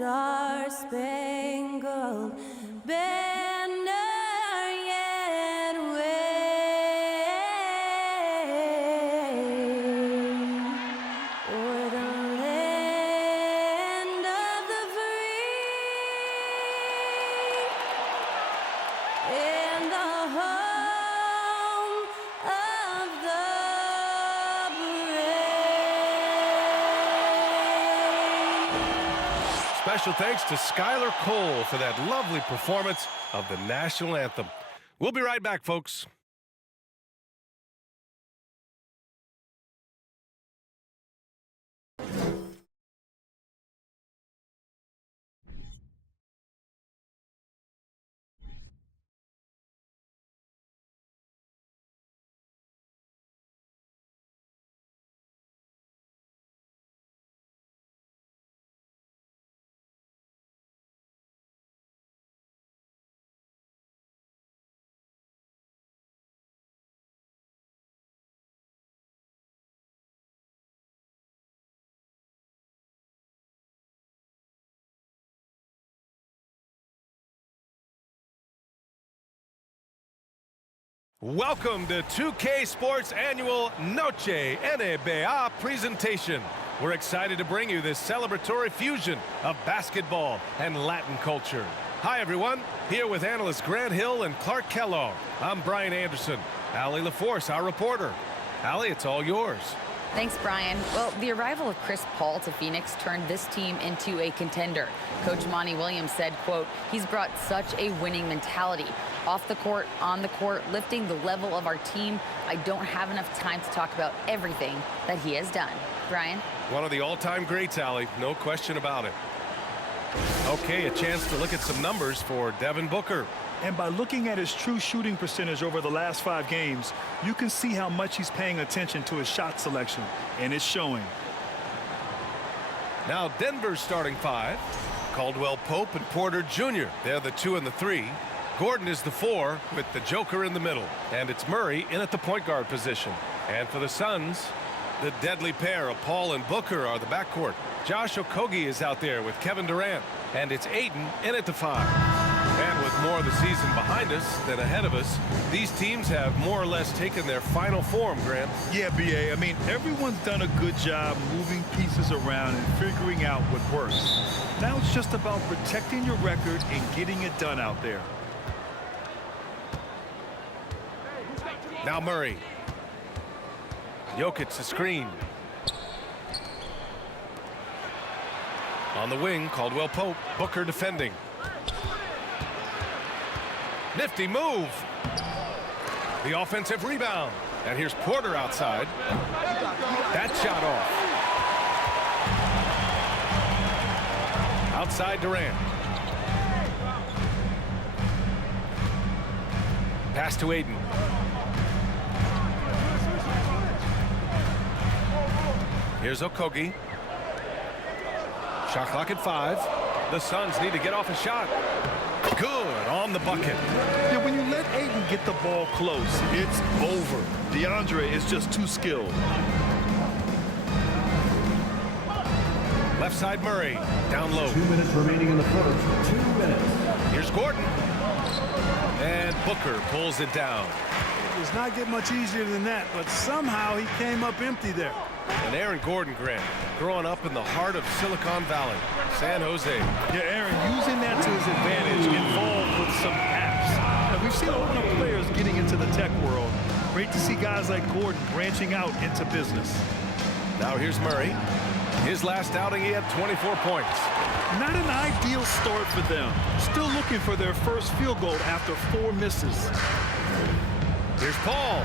star-spangled banner yet wave o'er the land of the free and the home of the brave. Special thanks to Skylar Cole for that lovely performance of the national anthem. We'll be right back, folks. Welcome to 2K Sports Annual Noche NBA presentation. We're excited to bring you this celebratory fusion of basketball and Latin culture. Hi, everyone. Here with analysts Grant Hill and Clark Kellogg. I'm Brian Anderson. Allie LaForce, our reporter. Allie, it's all yours. Thanks, Brian. Well, the arrival of Chris Paul to Phoenix turned this team into a contender. Coach Monty Williams said, quote, he's brought such a winning mentality. Off the court, on the court, lifting the level of our team. I don't have enough time to talk about everything that he has done. Brian? One of the all-time greats, Allie. No question about it. Okay, a chance to look at some numbers for Devin Booker. And by looking at his true shooting percentage over the last 5 games, you can see how much he's paying attention to his shot selection, and it's showing. Now Denver's starting 5. Caldwell Pope and Porter Jr. They're the 2 and the 3. Gordon is the 4 with the Joker in the middle. And it's Murray in at the point guard position. And for the Suns, the deadly pair of Paul and Booker are the backcourt. Josh Okogie is out there with Kevin Durant. And it's Ayton in at the 5. And with more of the season behind us than ahead of us, these teams have more or less taken their final form, Grant. Yeah, B.A. I mean, everyone's done a good job moving pieces around and figuring out what works. Now it's just about protecting your record and getting it done out there. Now Murray. Jokic the screen. On the wing, Caldwell Pope. Booker defending. Nifty move. The offensive rebound. And here's Porter outside. That shot off. Outside Durant. Pass to Ayton. Here's Okogie. Shot clock at 5. The Suns need to get off a shot. Good on the bucket. Yeah, when you let Ayton get the ball close, it's over. DeAndre is just too skilled. Left side Murray. Down low. 2 minutes remaining in the first. 2 minutes. Here's Gordon. And Booker pulls it down. It does not get much easier than that, but somehow he came up empty there. And Aaron Gordon, Grant, growing up in the heart of Silicon Valley, San Jose. Yeah, Aaron, using that to his advantage, involved with some apps. Now, we've seen a lot of players getting into the tech world. Great to see guys like Gordon branching out into business. Now here's Murray. His last outing, he had 24 points. Not an ideal start for them. Still looking for their first field goal after 4 misses. Here's Paul.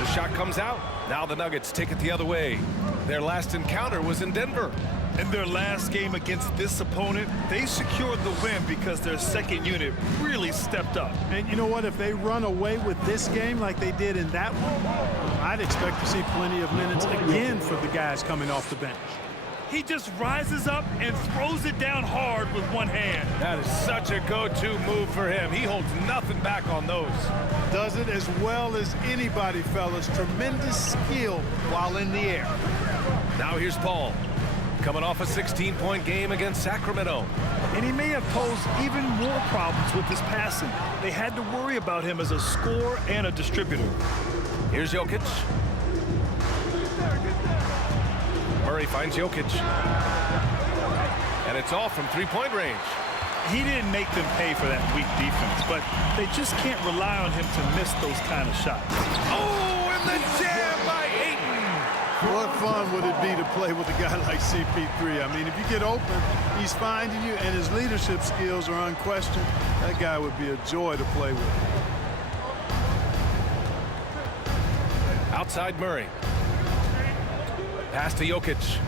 The shot comes out. Now the Nuggets take it the other way. Their last encounter was in Denver. In their last game against this opponent, they secured the win because their second unit really stepped up. And you know what? If they run away with this game like they did in that one, I'd expect to see plenty of minutes again for the guys coming off the bench. He just rises up and throws it down hard with one hand. That is such a go-to move for him. He holds nothing back on those. Does it as well as anybody, fellas. Tremendous skill while in the air. Now here's Paul. coming off a 16-point game against Sacramento. And he may have posed even more problems with his passing. They had to worry about him as a scorer and a distributor. Here's Jokic. Murray finds Jokic. And it's off from three-point range. He didn't make them pay for that weak defense, but they just can't rely on him to miss those kind of shots. Oh, and the jam by Ayton. What fun would it be to play with a guy like CP3? I mean, if you get open, he's finding you, and his leadership skills are unquestioned. That guy would be a joy to play with. Outside Murray. Pass to Jokic.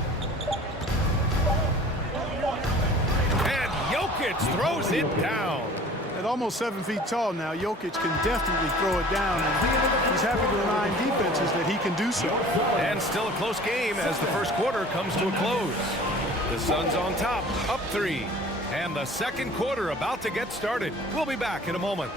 And Jokic throws it down. At almost 7 feet tall now, Jokic can definitely throw it down, and he's happy to remind defenses that he can do so. And still a close game as the first quarter comes to a close. The Suns on top, up 3. And the second quarter about to get started. We'll be back in a moment.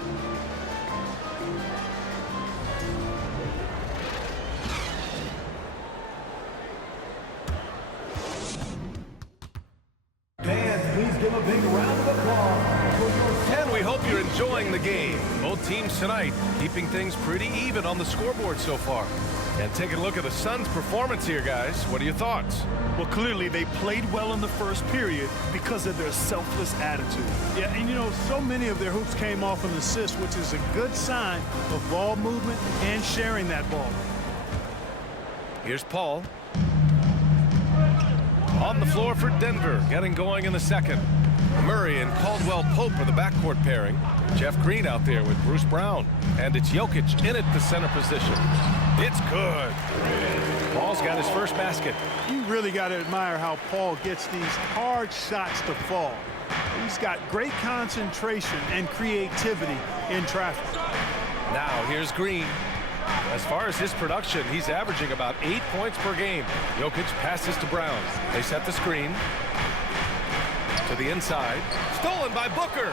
Fans, please give a big round of applause for your... And we hope you're enjoying the game. Both teams tonight keeping things pretty even on the scoreboard so far. And taking a look at the Suns' performance here, guys. What are your thoughts? Well, clearly they played well in the first period because of their selfless attitude. Yeah, and you know, so many of their hoops came off an assist, which is a good sign of ball movement and sharing that ball. Here's Paul. On the floor for Denver, getting going in the second. Murray and Caldwell Pope are the backcourt pairing. Jeff Green out there with Bruce Brown. And it's Jokic in at the center position. It's good. Paul's got his first basket. You really got to admire how Paul gets these hard shots to fall. He's got great concentration and creativity in traffic. Now here's Green. As far as his production, he's averaging about 8 points per game. Jokic passes to Brown. They set the screen. To the inside. Stolen by Booker.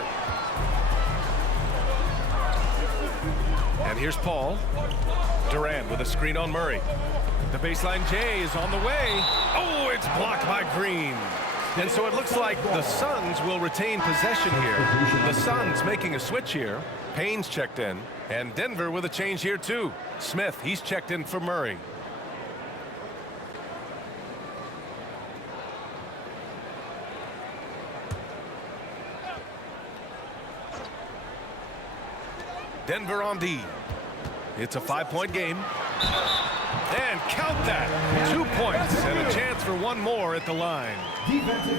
And here's Paul. Durant with a screen on Murray. The baseline J is on the way. Oh, it's blocked by Green. And so it looks like the Suns will retain possession here. The Suns making a switch here. Payne's checked in. And Denver with a change here too. Smith, he's checked in for Murray. Denver on D. It's a 5-point game. And count that. 2 points and a chance for one more at the line.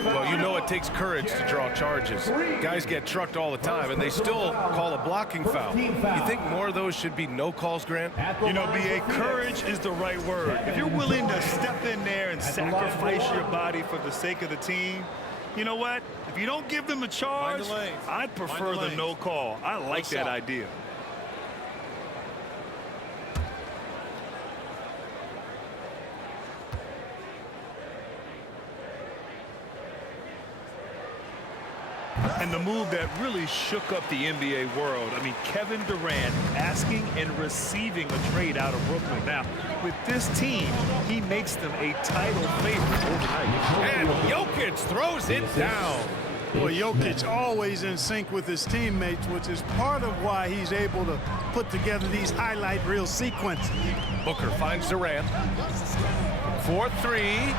Well, you know it takes courage to draw charges. Guys get trucked all the time, and they still call a blocking foul. You think more of those should be no calls, Grant? You know, B.A., courage is the right word. If you're willing to step in there and sacrifice your body for the sake of the team, you know what? If you don't give them a charge, I'd prefer the no call. I like that idea. And the move that really shook up the NBA world. I mean, Kevin Durant asking and receiving a trade out of Brooklyn. Now, with this team, he makes them a title favorite overnight. And Jokic throws it down. Well, Jokic always in sync with his teammates, which is part of why he's able to put together these highlight reel sequences. Booker finds Durant. 4-3.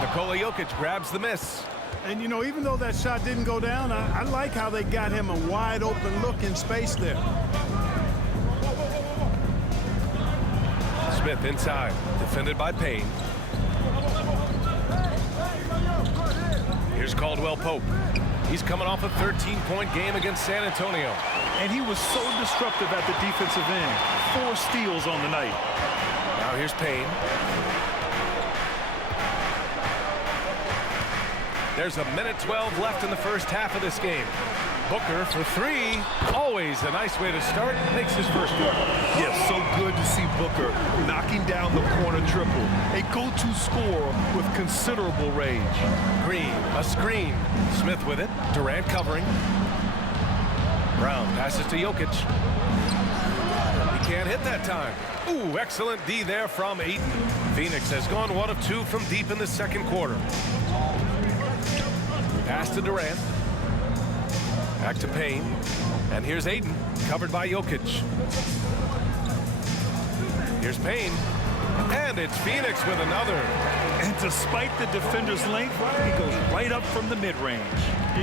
Nikola Jokic grabs the miss. And, you know, even though that shot didn't go down, I like how they got him a wide open look in space there. Smith inside, defended by Payne. Here's Caldwell Pope. He's coming off a 13-point game against San Antonio. And he was so disruptive at the defensive end. 4 steals on the night. Now here's Payne. There's a minute 12 left in the first half of this game. Booker for 3. Always a nice way to start. Makes his first one. Yes, so good to see Booker knocking down the corner triple. A go-to scorer with considerable range. Green, a screen. Smith with it. Durant covering. Brown passes to Jokic. He can't hit that time. Ooh, excellent D there from Ayton. Phoenix has gone 1 of 2 from deep in the second quarter. Pass to Durant. Back to Payne. And here's Ayton, covered by Jokic. Here's Payne. And it's Phoenix with another. And despite the defender's length, he goes right up from the mid-range.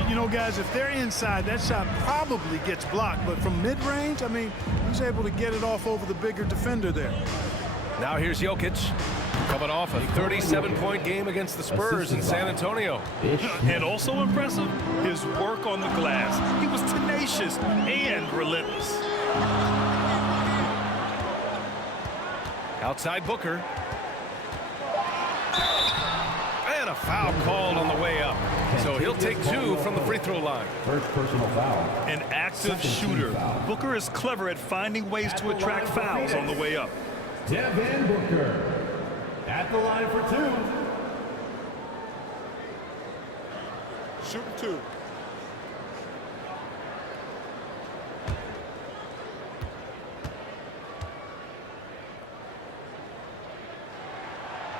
You know, guys, if they're inside, that shot probably gets blocked. But from mid-range, I mean, he's able to get it off over the bigger defender there. Now here's Jokic, coming off a 37-point game against the Spurs in San Antonio. And also impressive, his work on the glass. He was tenacious and relentless. Outside Booker. And a foul called on the way up. So he'll take 2 from the free throw line. First personal foul. An active shooter. Booker is clever at finding ways to attract fouls on the way up. Devin Booker at the line for 2. Shooting 2.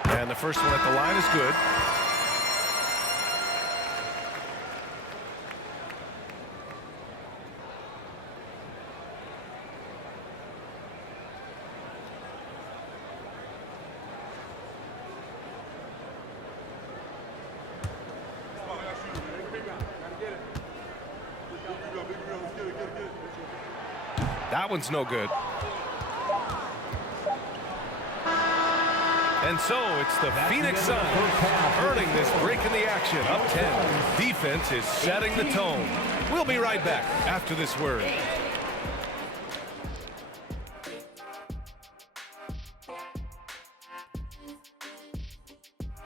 And the first one at the line is good. That one's no good. And so it's the Phoenix Suns earning this break in the action, up 10. Defense is setting the tone. We'll be right back after this word.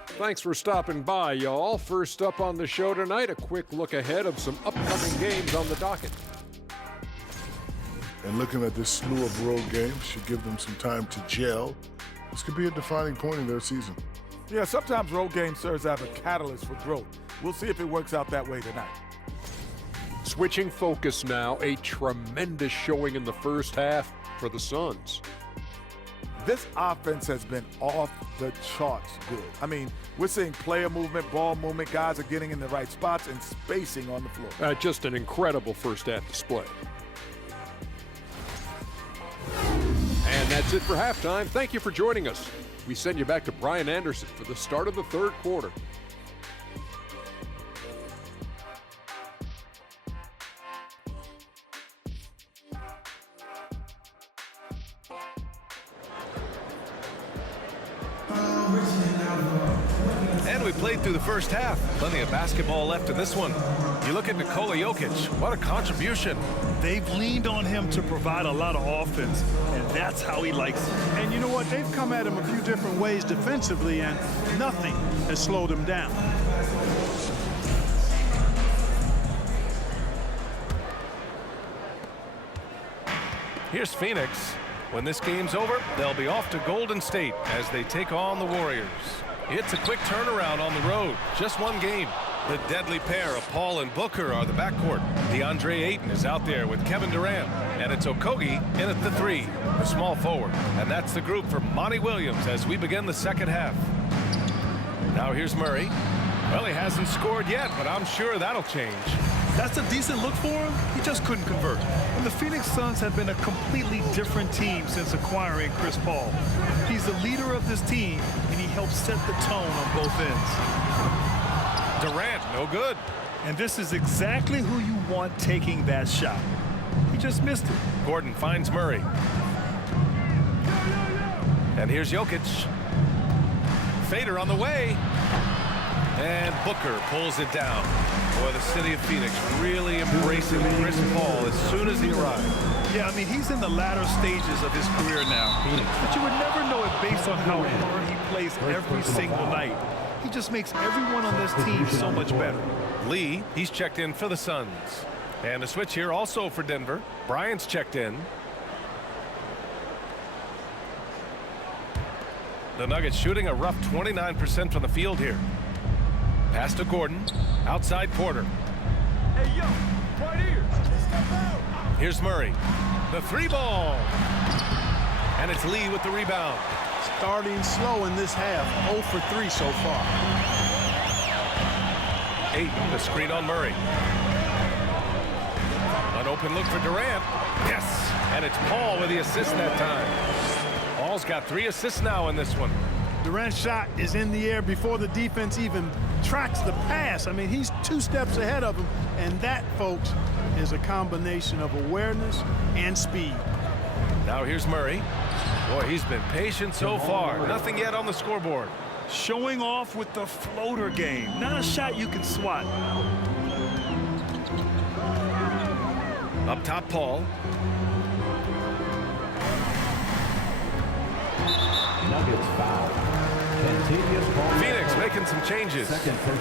Thanks for stopping by, y'all. First up on the show tonight, a quick look ahead of some upcoming games on the docket. And looking at this slew of road games should give them some time to gel. This could be a defining point in their season. Yeah, sometimes road game serves as a catalyst for growth. We'll see if it works out that way tonight. Switching focus now, a tremendous showing in the first half for the Suns. This offense has been off the charts good. I mean, we're seeing player movement, ball movement, guys are getting in the right spots and spacing on the floor. Just an incredible first half display. And that's it for halftime. Thank you for joining us. We send you back to Brian Anderson for the start of the third quarter. And we played through the first half. Plenty of basketball left in this one. You look at Nikola Jokic, what a contribution. They've leaned on him to provide a lot of offense, and that's how he likes it. And you know what? They've come at him a few different ways defensively, and nothing has slowed him down. Here's Phoenix. When this game's over, they'll be off to Golden State as they take on the Warriors. It's a quick turnaround on the road. Just one game. The deadly pair of Paul and Booker are the backcourt. DeAndre Ayton is out there with Kevin Durant. And it's Okogie in at the 3, the small forward. And that's the group for Monty Williams as we begin the second half. Now here's Murray. Well, he hasn't scored yet, but I'm sure that'll change. That's a decent look for him. He just couldn't convert. And the Phoenix Suns have been a completely different team since acquiring Chris Paul. He's the leader of this team, and he helps set the tone on both ends. Durant, no good. And this is exactly who you want taking that shot. He just missed it. Gordon finds Murray. And here's Jokic. Fader on the way. And Booker pulls it down. Boy, the city of Phoenix really embracing Chris Paul as soon as he arrived. Yeah, I mean, he's in the latter stages of his career now. But you would never know it based on how hard he plays every single night. He just makes everyone on this team so much better. Lee, he's checked in for the Suns. And a switch here also for Denver. Bryant's checked in. The Nuggets shooting a rough 29% from the field here. Pass to Gordon. Outside Porter. Hey, yo, right here. Here's Murray. The 3 ball. And it's Lee with the rebound. Starting slow in this half, 0 for 3 so far. Ayton, the screen on Murray. An open look for Durant. Yes! And it's Paul with the assist that time. Paul's got 3 assists now in this one. Durant's shot is in the air before the defense even tracks the pass. I mean, he's 2 steps ahead of him, and that, folks, is a combination of awareness and speed. Now here's Murray. Boy, he's been patient so far. Nothing yet on the scoreboard. Showing off with the floater game. Not a shot you can swat. Up top, Paul. Nuggets foul. Kentavious Caldwell. Phoenix making some changes.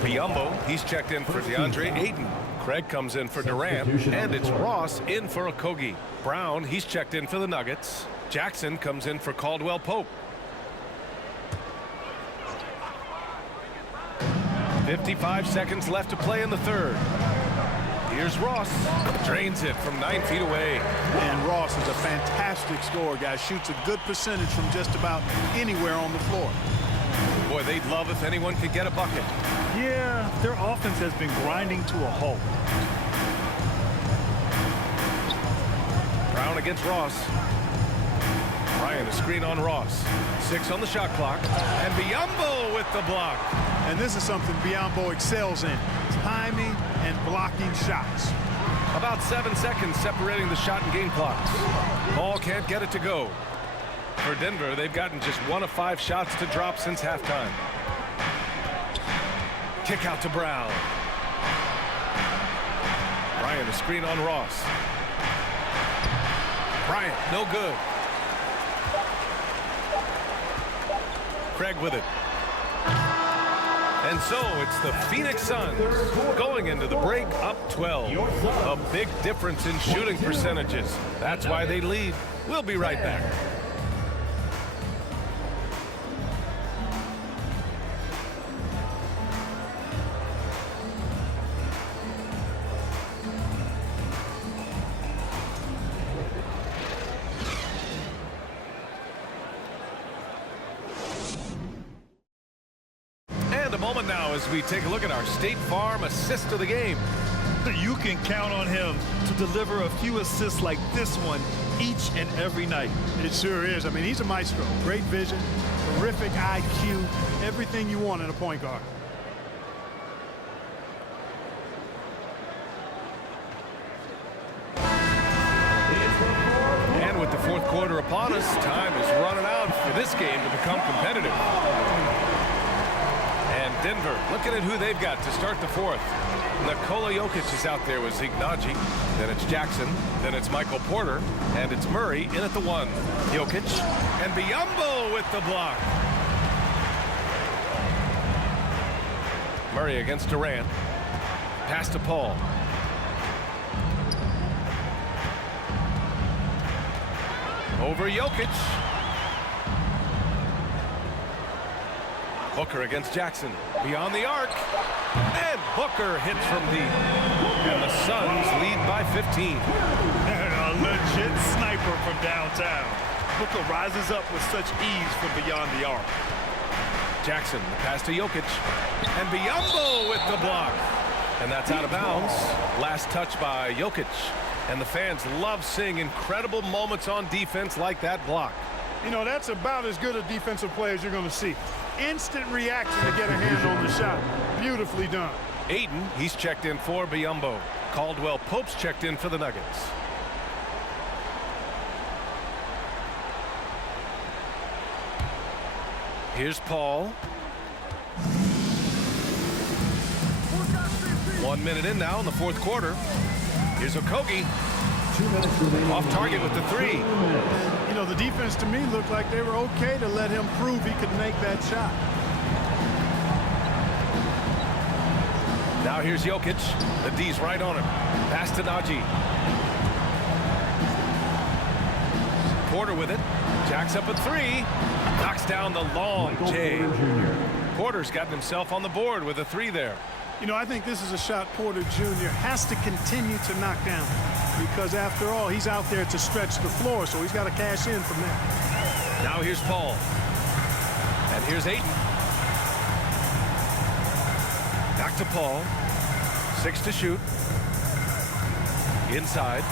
Biyombo, he's checked in for DeAndre Ayton. Craig comes in for Durant, and it's Ross in for Okogie. Brown, he's checked in for the Nuggets. Jackson comes in for Caldwell Pope. 55 seconds left to play in the third. Here's Ross. Drains it from 9 feet away. And Ross is a fantastic scorer, guys. Shoots a good percentage from just about anywhere on the floor. Boy, they'd love if anyone could get a bucket. Yeah, their offense has been grinding to a halt. Brown against Ross. Ryan, a screen on Ross. 6 on the shot clock. And Biyombo with the block. And this is something Biyombo excels in. Timing and blocking shots. About 7 seconds separating the shot and game clocks. Paul can't get it to go. For Denver, they've gotten just 1 of 5 shots to drop since halftime. Kick out to Brown. Bryant, a screen on Ross. Bryant, no good. Craig with it. And so it's the Phoenix Suns going into the break up 12. A big difference in shooting percentages. That's why they lead. We'll be right back. And a moment now as we take a look at our State Farm assist of the game. You can count on him to deliver a few assists like this one each and every night. It sure is. I mean, he's a maestro. Great vision, terrific IQ, everything you want in a point guard. And with the fourth quarter upon us, time is running out for this game to become competitive. And Denver looking at who they've got to start the fourth. Nikola Jokic is out there with Ignaji. Then it's Jackson. Then it's Michael Porter. And it's Murray in at the 1. Jokic. And Biyombo with the block. Murray against Durant. Pass to Paul. Over Jokic. Booker against Jackson. Beyond the arc. And Booker hits from deep. And the Suns lead by 15. A legit sniper from downtown. Booker rises up with such ease from beyond the arc. Jackson, the pass to Jokic. And Biyombo with the block. And that's out of bounds. Last touch by Jokic. And the fans love seeing incredible moments on defense like that block. You know, that's about as good a defensive play as you're going to see. Instant reaction to get a hand on the shot. Beautifully done. Ayton, he's checked in for Biyombo. Caldwell Pope's checked in for the Nuggets. Here's Paul. 1 minute in now in the fourth quarter. Here's Okogie. 2 minutes remaining. Off target with the 3. You know, the defense to me looked like they were okay to let him prove he could make that shot. Now here's Jokic. The D's right on him. Pass to Najee. Porter with it. Jacks up a 3. Knocks down the long J. Porter's gotten himself on the board with a 3 there. You know, I think this is a shot Porter Jr. has to continue to knock down because, after all, he's out there to stretch the floor, so he's got to cash in from there. Now here's Paul. And here's Ayton. Back to Paul. 6 to shoot. Inside.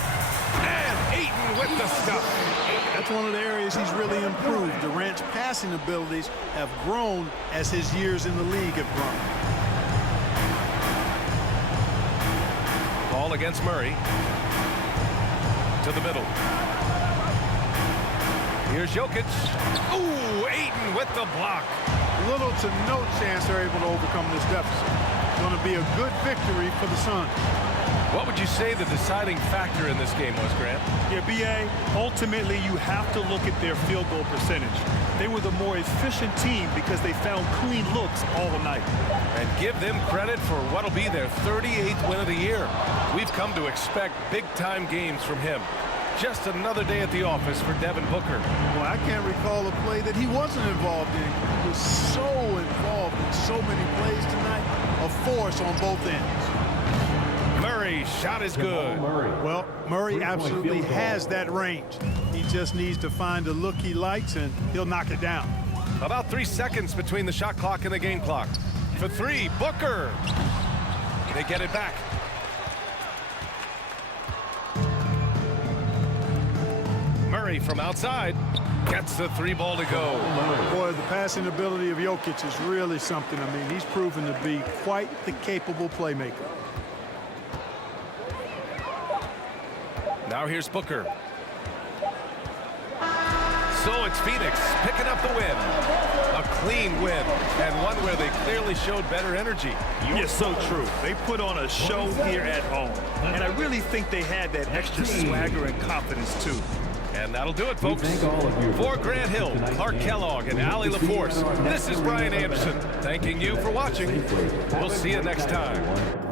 And Ayton with the stuff. That's one of the areas he's really improved. Durant's passing abilities have grown as his years in the league have grown. Ball against Murray. To the middle. Here's Jokic. Ooh, Ayton with the block. Little to no chance they're able to overcome this deficit. Going to be a good victory for the Suns. What would you say the deciding factor in this game was, Grant? Yeah, B.A., ultimately you have to look at their field goal percentage. They were the more efficient team because they found clean looks all night. And give them credit for what'll be their 38th win of the year. We've come to expect big-time games from him. Just another day at the office for Devin Booker. Well, I can't recall a play that he wasn't involved in. He was so involved in so many plays tonight. A force on both ends. Murray's shot is good. Well, Murray absolutely has that range. He just needs to find a look he likes, and he'll knock it down. About 3 seconds between the shot clock and the game clock. For 3, Booker. They get it back. Murray from outside gets the 3 ball to go. Boy, the passing ability of Jokic is really something. I mean, he's proven to be quite the capable playmaker. Now here's Booker. So it's Phoenix picking up the win. A clean win, and one where they clearly showed better energy. You're so true. They put on a show here at home. And I really think they had that extra swagger and confidence, too. And that'll do it, folks. For Grant Hill, Clark Kellogg, and Allie LaForce, this is Brian Anderson thanking you for watching. We'll see you next time.